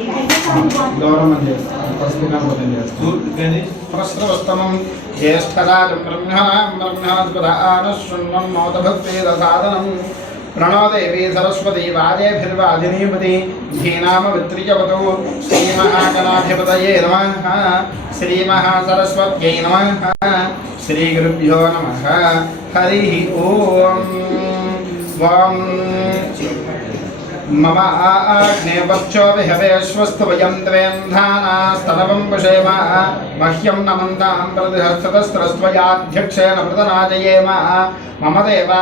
गौरवं प्रस्रवस्तमं ज्येष्ठराज ब्रह्मणास्पदानशृण्वं नोतभक्तिरसादनं प्रणो देवी सरस्वती वाजेभिर्वाजिनीपति धीनामवित्रियवतौ श्रीमहागणाधिपतये नमः श्रीमहासरस्वत्यै नमः श्रीगुरुभ्यो नमः हरिः ओम् वां मम आग्ने वक्षो विहवेश्वस्तवयं द्वेन्धानास्तनवं पशेम मह्यं नमन्तां प्रतिहस्ततस्त्रस्त्वयाध्यक्षेण प्रतनाजयेम मम देवा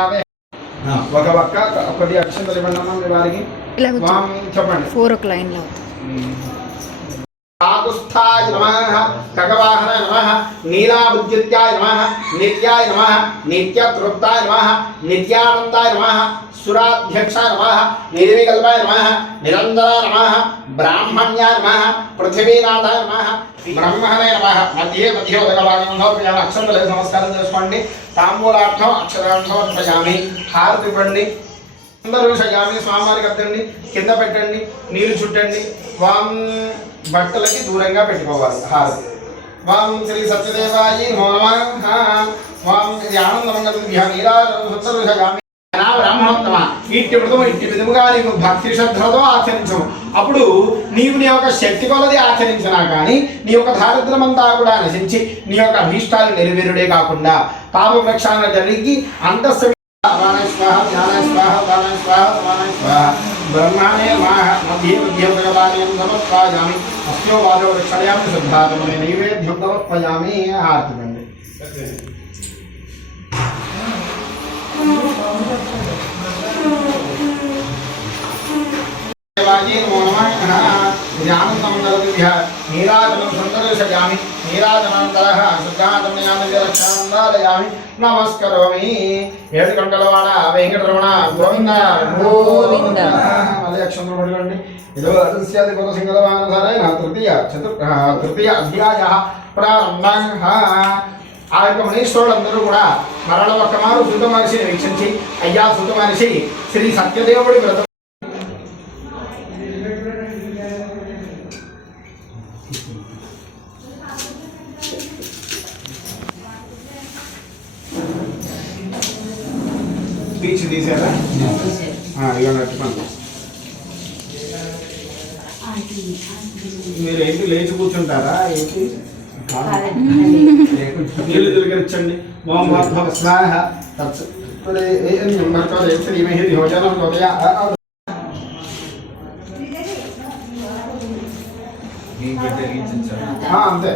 ఒక ఒక్క కొద్ది అక్షంతలు ఇవ్వండి అమ్మా మీ వారికి చెప్పండి 4 ఒక లైన్ లో కాకుస్థాయ నమః ఖగవాహనాయ నమః నీలావిద్యుత్యాయ నమః నిత్యాయ నమః నిత్యతృప్తాయ నమః నిత్యానందాయ నమః సురాధ్యక్షాయ నమః నిర్వికల్పాయ నమః నిరంజనాయ నమః బ్రాహ్మణ్యాయ నమః పృథివీనాథాయ నమః బ్రహ్మణే నమః మధ్యే ఉదకవాగంలో అక్షంతలు నమస్కారం చేసుకోండి తాంబూలార్థం అక్షరార్థం సమర్పయామి హారతి ఇవ్వండి అందరూ శయామి స్వామివారికి అద్దండి కింద పెట్టండి నీళ్లు చుట్టండి వాం బట్టలకి దూరంగా పెట్టుకోవాలి హారతి వాం శ్రీ సత్యదేవాయి నమో నమః వాం ఇది ఆనందమంగళ శయామి బ్రాహ్మణోత్తమ ఇట్టి మృతము ఇట్టి విధముగా నీవు భక్తి శ్రద్ధలతో ఆచరించము అప్పుడు నీవు నీ యొక్క శక్తి కొలది ఆచరించినా కానీ నీ యొక్క దారిద్ర్యమంతా కూడా నశించి నీ యొక్క అభీష్టాలు నెరవేరుడే కాకుండా పాప ప్రక్షాళన జరిగి అంతః బ్రహ్మాణే మధ్య మధ్యపానీయం సమర్పయామి అస్యో వాదో రక్షణయామి శ్రద్ధాతమనే నైవేద్యం సమర్పయామి హారతిండి నీరాజనం సుందరశయామి నీరాజనంతరః శుద్ధాజమయామి నమస్కరోమి 7 గంటలవాడ వెంకటరమణ గోవింద గోవింద మళ్ళీ అక్షంతలు పట్టుకోండి ఇదో అదృశ్యాది కొత్త సింగళవానధారైన తృతీయ అధ్యాయ ప్రారంభం ఆ యొక్క మునీశ్వరులందరూ కూడా మరణ ఒక్కమారు సూత మహర్షిని వీక్షించి అయ్యా సూత మహర్షి శ్రీ సత్యదేవుడి వ్రతం స్పీచ్ తీసారా ఇవ్వండి మీరు ఏంటి లేచి కూర్చుంటారా ఏంటి నీళ్ళు తిరిగించండి ఓం భవ స్వాహ అంతే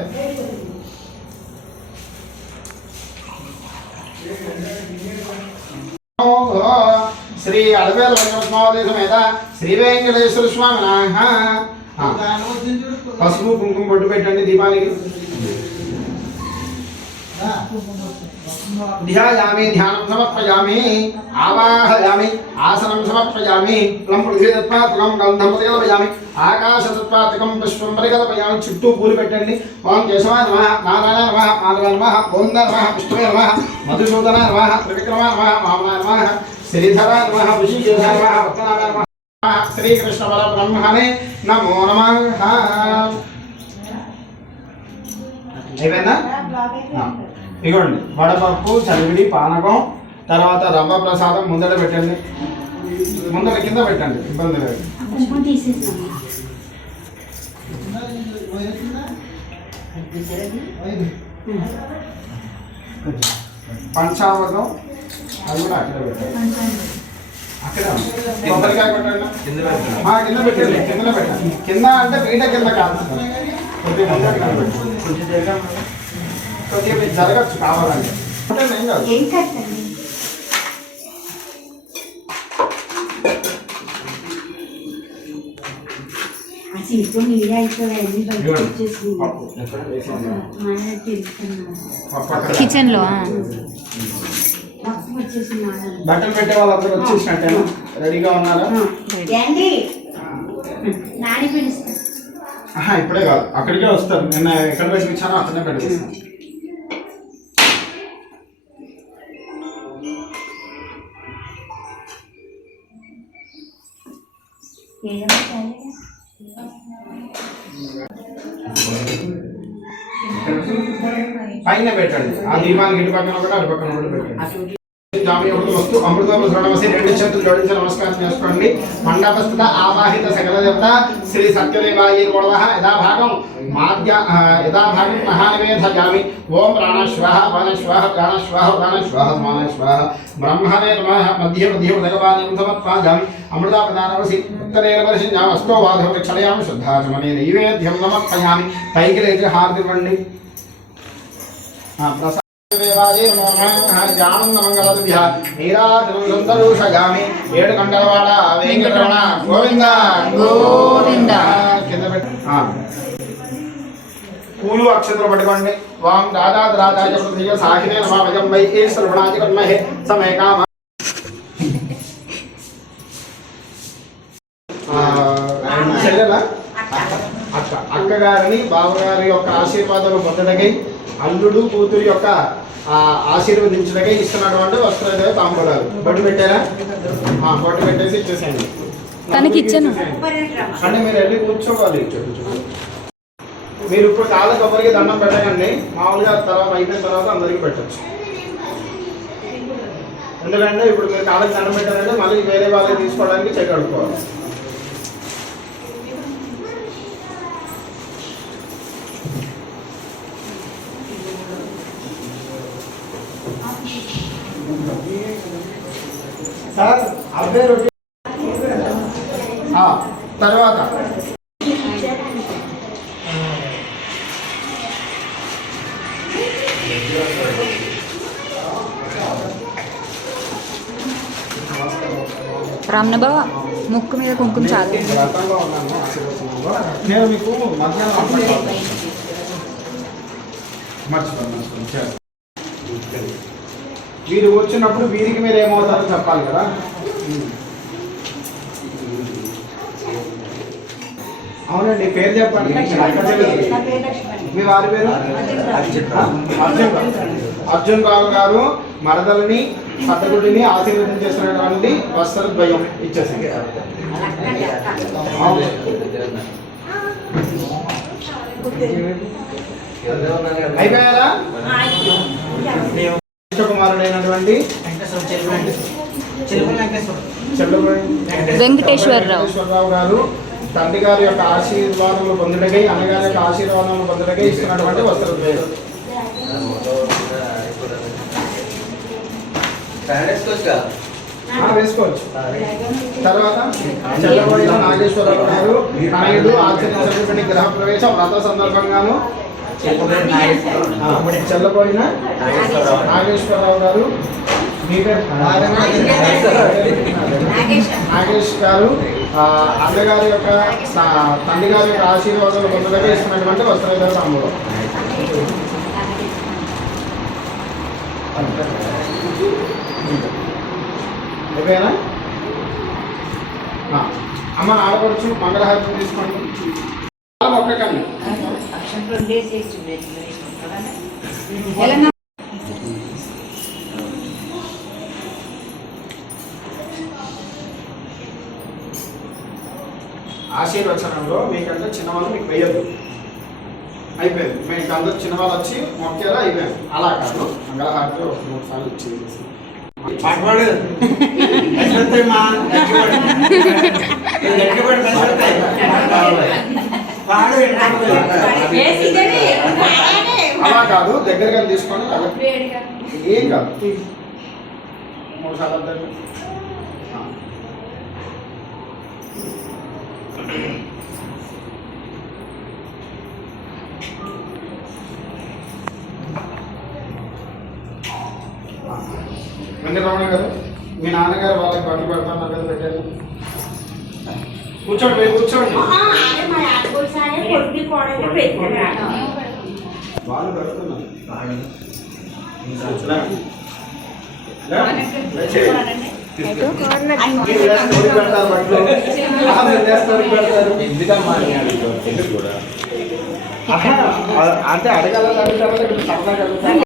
శ్రీ అడవేల సమేత శ్రీ వెంకటేశ్వర స్వామి పసుపు కుంకుమ బొట్టు పెట్టండి దీపానికి ధ్యాయామి ధ్యానం సమర్పయామి ఆవాహయామి ఆసనం సమర్పయామి లం పృథ్వీతత్వాత్మకం గంధం పరికల్పయామి ఆకాశతత్వాత్మకం పుష్పం పరికల్పయామి చుట్టూ పూలు పెట్టండి ఓం కేశవాయ నమః నారాయణ నమః మాధవాయ నమః గోవింద నమః విష్ణువే నమః మధుసూదనాయ నమః త్రివిక్రమాయ నమః వామనాయ నమః శ్రీధరాయ నమః ఋషికేశాయ నమః రత్నాయ నమః శ్రీకృష్ణ పరబ్రహ్మణే నమో నమః అయిపోయిందా ఇగోండి వడపప్పు చలివిడి పానకం తర్వాత రవ్వ ప్రసాదం ముందర పెట్టండి ముందర కింద పెట్టండి ఇబ్బంది లేదు పంచామృతం అది కూడా అక్కడ పెట్టండి అక్కడ కొబ్బరికాయ పెట్టండి కింద పెట్టండి కింద పెట్టండి కింద అంటే పీట కింద కాదు కొంచెం జరగచ్చు కావాలండి కిచెన్ లో బట్టలు పెట్టే వాళ్ళందరూ వచ్చేసినట్టేనా రెడీగా ఉన్నారా ఇప్పుడే కాదు అక్కడికే వస్తారు నిన్న ఎక్కడ పెట్టించానో అక్కడనే పెట్టిస్తాను ఏమో పైన పెట్టండి ఆ దీపానికి ఇటు పక్కన ఒకటి అటు పక్కన ఒకటి పెట్టండి వస్తు అమృతము శ్రణవసి రెండు చేతులు జోడించి నమస్కారం చేసుకోండి మండపస్థిత ఆవాహిత సకల దేవత శ్రీ సత్యదేవాయ నమః యథాభాగం యథాభాగం మహానివేదయామి ఓం ప్రాణశ్వాహ వానశ్వాహ ప్రాణశ్వాహ ప్రాణశ్వాహ మానశ్వాహ బ్రహ్మణే నమః మధ్య మధ్య భగవాన్ సమత్పాదం అమృతాపదానవసి ఉత్తరేణ వర్షిణ్యామస్తో వాధవ క్షణయామి శుద్ధాచమనే నైవేద్యం సమర్పయామి పైకి లేచి హారతి ఇవ్వండి దేవాయ నమః జానందమంగళతుభ్య నీరాజనం సంతరుషయామి ఏడు కండలవాడ వెంకటరమణ గోవింద గోవింద. కింద పెట్టి పూలు అక్షతలు పట్టుకోండి వాం రాజాద రాజాయ పృథ్వీ సాహినే నమః వయం వై శ్రవణాది కర్మహే సమే కామ చెల్లెల అక్కగారిని బావగారి యొక్క ఆశీర్వాదాలు పొందడకై అల్లుడు కూతురు యొక్క ఆశీర్వదించడకై ఇస్తున్నటువంటి వస్త్రాలు తాంబూలాలు బొట్టు పెట్టారా బొట్టు పెట్టేసి ఇచ్చేసేయండి తనకి ఇచ్చాను అంటే మీరు వెళ్ళి కూర్చోవాలి మీరు ఇప్పుడు కాళ్ళకి ఒకరికి దండం పెట్టకండి మామూలుగా తర్వాత అయిపోయిన తర్వాత అందరికీ పెట్టచ్చు ఎందుకంటే ఇప్పుడు మీరు కాళ్ళకి దండం పెట్టారంటే మళ్ళీ వేరే వాళ్ళకి తీసుకోవడానికి చెక్ అడుకోవాలి సార్ అబ్బాయి రొట్టి తర్వాత రామ్నబావ ముక్కు మీద కుంకుమ చాలు. నేను మీకు మధ్యాహ్నం మర్చిపోయాను. వీరు వచ్చినప్పుడు వీరికి మీరు ఏమవుతారో చెప్పాలి కదా. అవునండి పేరు చెప్పండి. మీ వారి పేరు అర్జున్ బాబు గారు మరదలని సత్తగుడిని ఆశీర్వదించేసినటువంటి వస్త్రద్వయం ఇచ్చేసింది. అయిపోయారా? కుమారుడైనటువంటి వెంకటేశ్వరరావు గారు తండ్రి గారి యొక్క ఆశీర్వాదములు పొందుటకై అన్నగారి యొక్క ఆశీర్వాదములు పొందుటకై ఇస్తున్నటువంటి వస్త్రద్వయం. వేసుకోవచ్చు. తర్వాత చెల్లబోయిన నాగేశ్వరరావు గారు నాయుడు ఆచరించినటువంటి గ్రహ ప్రవేశ వ్రత సందర్భంగాను చెల్లబోయిన నాగేశ్వరరావు గారు నాగేష్ గారు అన్నగారి యొక్క తండ్రి గారి యొక్క ఆశీర్వాదాలు పొందగా ఇస్తున్నటువంటి వస్త్రధర తాంబూలం. అయిపోయానా? అమ్మ ఆడపడుచు మంగళహారతి తీసుకోండి. ఒక్కకండి ఆశీర్వచనంలో మీకంటే చిన్నవాళ్ళు మీకు వేయద్దు. అయిపోయింది. మీకు అందరూ చిన్నవాళ్ళు వచ్చి మొక్కేలా అయిపోయింది. అలా కాదు, మంగళహారతి ఒక 3 సార్లు ఇచ్చేసి అలా కాదు, దగ్గరగా తీసుకొని ఏం కాదు 3 సార్లు. వెంకటరమణ గారు మీ నాన్నగారు వాళ్ళకి బట్టలు పెడతాను కదా, పెట్టారు. కూర్చోండి, మీరు కూర్చోండి. వాళ్ళు పెడుతున్నారు. అంటే అడగాలని అడుగుతారా సరదాగా అడుగుతారు.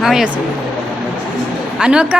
మామయ్య వస్తుంది. అను అక్క